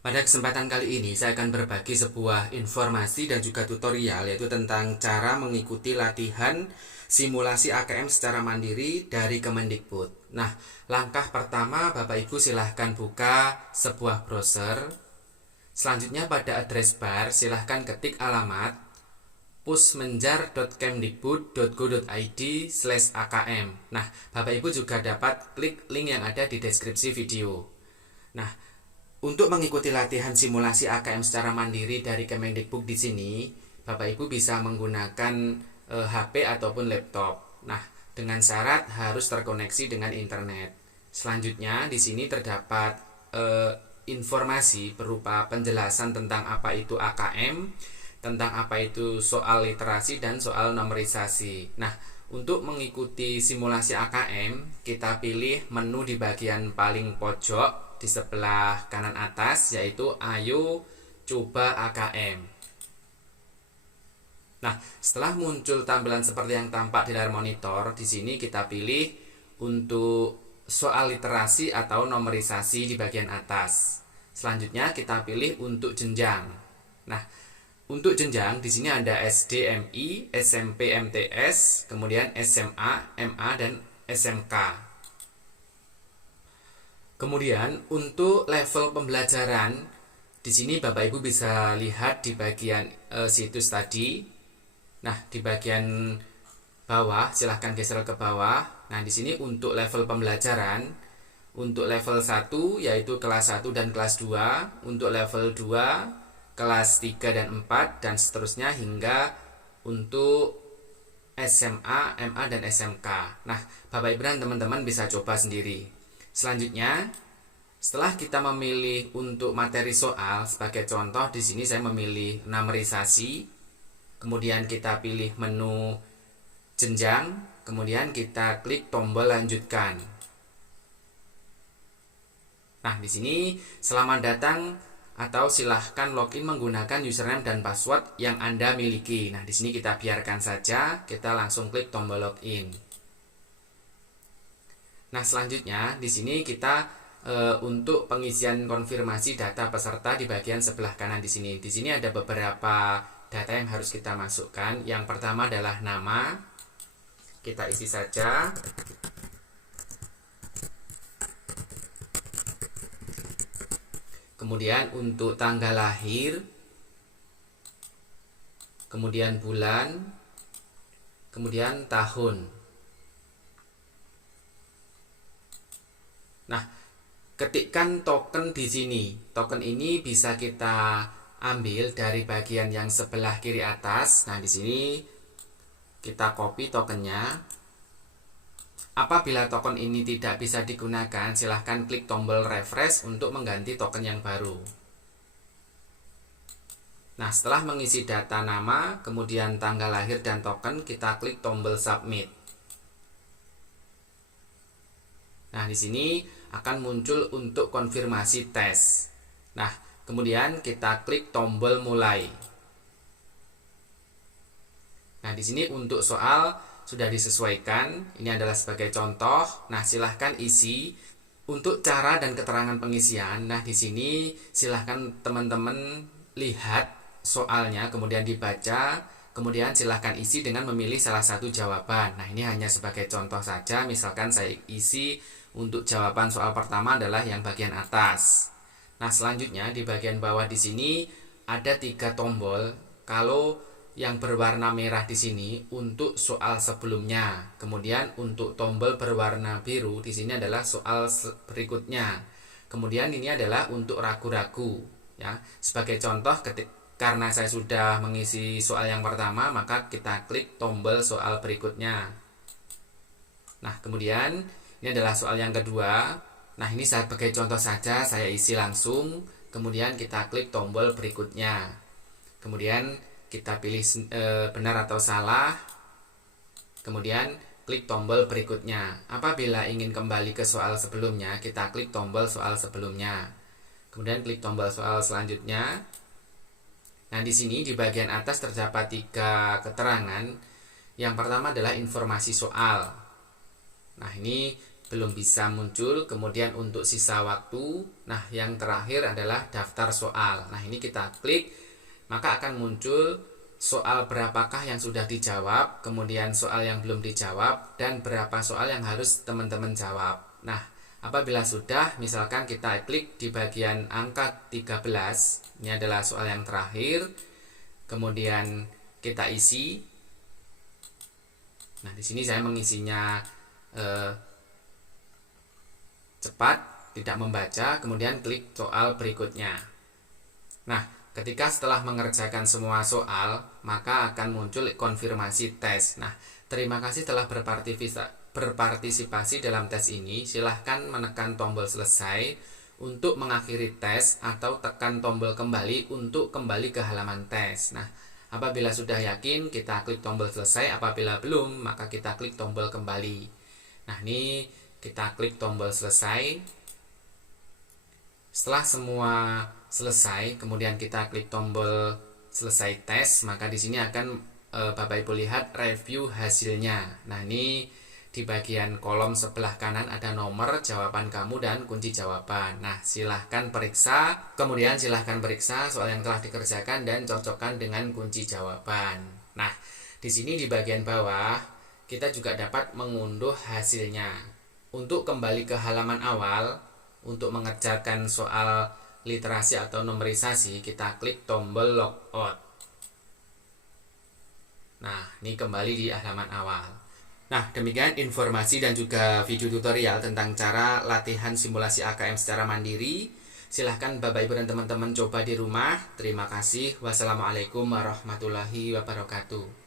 Pada kesempatan kali ini saya akan berbagi sebuah informasi dan juga tutorial, yaitu tentang cara mengikuti latihan simulasi AKM secara mandiri dari Kemendikbud. Nah, langkah pertama Bapak Ibu silahkan buka sebuah browser. Selanjutnya pada address bar silahkan ketik alamat pusmenjar.kemdikbud.go.id/akm. Nah, Bapak Ibu juga dapat klik link yang ada di deskripsi video. Nah, untuk mengikuti latihan simulasi AKM secara mandiri dari Kemendikbud di sini, Bapak Ibu bisa menggunakan HP ataupun laptop. Nah, dengan syarat harus terkoneksi dengan internet. Selanjutnya, di sini terdapat informasi berupa penjelasan tentang apa itu AKM, tentang apa itu soal literasi dan soal numerisasi. Nah, untuk mengikuti simulasi AKM, kita pilih menu di bagian paling pojok di sebelah kanan atas, yaitu Ayo Coba AKM. Nah, setelah muncul tampilan seperti yang tampak di layar monitor, di sini kita pilih untuk soal literasi atau numerisasi di bagian atas. Selanjutnya kita pilih untuk jenjang. Nah, untuk jenjang di sini ada SD, MI, SMP, MTS, kemudian SMA, MA dan SMK. Kemudian untuk level pembelajaran di sini Bapak Ibu bisa lihat di bagian situs tadi. Nah, di bagian bawah silahkan geser ke bawah. Nah, di sini untuk level pembelajaran, untuk level 1 yaitu kelas 1 dan kelas 2, untuk level 2 kelas 3 dan 4 dan seterusnya hingga untuk SMA, MA dan SMK. Nah, Bapak Ibu dan teman-teman bisa coba sendiri. Selanjutnya, setelah kita memilih untuk materi soal, sebagai contoh di sini saya memilih numerisasi, kemudian kita pilih menu jenjang, kemudian kita klik tombol lanjutkan. Nah, di sini selamat datang atau silahkan login menggunakan username dan password yang Anda miliki. Nah, di sini kita biarkan saja, kita langsung klik tombol login. Nah, selanjutnya di sini kita untuk pengisian konfirmasi data peserta di bagian sebelah kanan di sini. Di sini ada beberapa data yang harus kita masukkan. Yang pertama adalah nama. Kita isi saja. Kemudian untuk tanggal lahir, kemudian bulan, kemudian tahun. Nah, ketikkan token di sini. Token ini bisa kita ambil dari bagian yang sebelah kiri atas. Nah, di sini kita copy tokennya. Apabila token ini tidak bisa digunakan, silahkan klik tombol refresh untuk mengganti token yang baru. Nah, setelah mengisi data nama, kemudian tanggal lahir dan token, kita klik tombol submit. Nah, di sini akan muncul untuk konfirmasi tes. Nah, kemudian kita klik tombol mulai. Nah, di sini untuk soal sudah disesuaikan. Ini adalah sebagai contoh. Nah, silahkan isi untuk cara dan keterangan pengisian. Nah, di sini silahkan teman-teman lihat soalnya, kemudian dibaca, kemudian silahkan isi dengan memilih salah satu jawaban. Nah, ini hanya sebagai contoh saja. Misalkan saya isi untuk jawaban soal pertama adalah yang bagian atas. Nah, selanjutnya di bagian bawah di sini ada 3 tombol. Kalau yang berwarna merah di sini untuk soal sebelumnya. Kemudian untuk tombol berwarna biru di sini adalah soal berikutnya. Kemudian ini adalah untuk ragu-ragu, ya. Sebagai contoh, karena saya sudah mengisi soal yang pertama, maka kita klik tombol soal berikutnya. Nah, kemudian ini adalah soal yang kedua. Nah, ini sebagai contoh saja saya isi langsung. Kemudian kita klik tombol berikutnya. Kemudian kita pilih benar atau salah. Kemudian klik tombol berikutnya. Apabila ingin kembali ke soal sebelumnya, kita klik tombol soal sebelumnya. Kemudian klik tombol soal selanjutnya. Nah, di sini di bagian atas terdapat 3 keterangan. Yang pertama adalah informasi soal. Nah, ini belum bisa muncul. Kemudian untuk sisa waktu, nah yang terakhir adalah daftar soal. Nah ini kita klik, maka akan muncul soal berapakah yang sudah dijawab, kemudian soal yang belum dijawab, dan berapa soal yang harus teman-teman jawab. Nah, apabila sudah, misalkan kita klik di bagian angka 13, ini adalah soal yang terakhir, kemudian kita isi. Nah, di sini saya mengisinya cepat, tidak membaca, kemudian klik soal berikutnya. Nah, ketika setelah mengerjakan semua soal, maka akan muncul konfirmasi tes. Nah, terima kasih telah berpartisipasi dalam tes ini. Silahkan menekan tombol selesai untuk mengakhiri tes atau tekan tombol kembali untuk kembali ke halaman tes. Nah, apabila sudah yakin, kita klik tombol selesai. Apabila belum, maka kita klik tombol kembali. Nah, ini kita klik tombol selesai. Setelah semua selesai, kemudian kita klik tombol selesai tes, maka di sini akan Bapak Ibu lihat review hasilnya. Nah, ini di bagian kolom sebelah kanan ada nomor jawaban kamu dan kunci jawaban. Nah, silahkan periksa, kemudian silahkan periksa soal yang telah dikerjakan dan cocokkan dengan kunci jawaban. Nah, di sini di bagian bawah kita juga dapat mengunduh hasilnya. Untuk kembali ke halaman awal, untuk mengerjakan soal literasi atau numerisasi, kita klik tombol logout. Nah, ini kembali di halaman awal. Nah, demikian informasi dan juga video tutorial tentang cara latihan simulasi AKM secara mandiri. Silahkan Bapak Ibu dan teman-teman coba di rumah. Terima kasih. Wassalamualaikum warahmatullahi wabarakatuh.